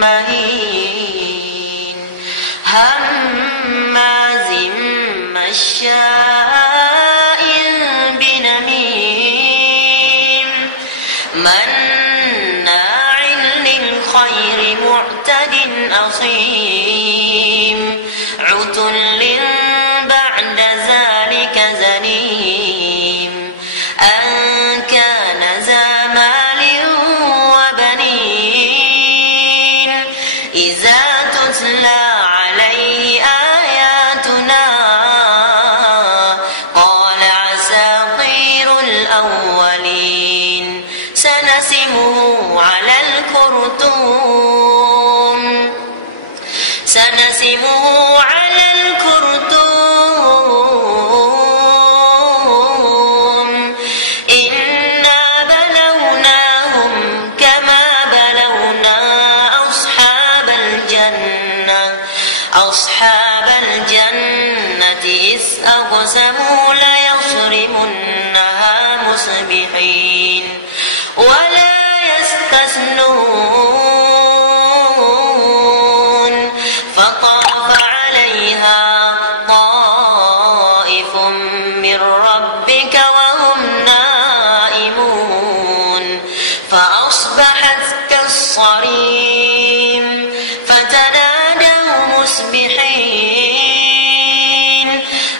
مهين هماز مشاء بنميم مناع للخير معتد أثيم عتل بعد ذلك زنيم أن كان ذا مال وبنين إذا تتلى عليه آياتنا قال أساطير الأولين سنسمه على الخرطوم إنا بلوناهم كما بلونا أصحاب الجنة إذ أقسموا ليصرمنها مصبحين ولا يستثنون فطاف عليها طائف من ربك وهم نائمون فأصبحت كالصريم فتنادوا مصبحين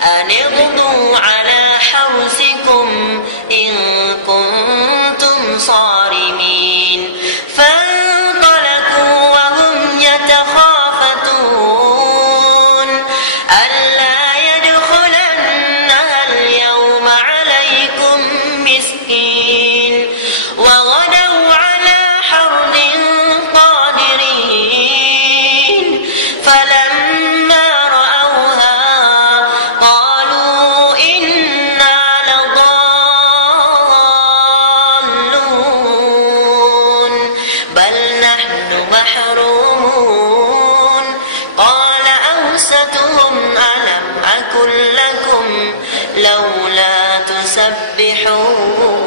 أن اغدوا على حرثكم إن كنتم صارمين فانطلقوا وهم يتخافتون ألا يدخلنها اليوم عليكم مسكين وغدوا على حرد قادرين فلما رأوها قالوا إنا لضالون بل نحن محرومون قال أوسطهم ألم أقل لكم لولا تسبحون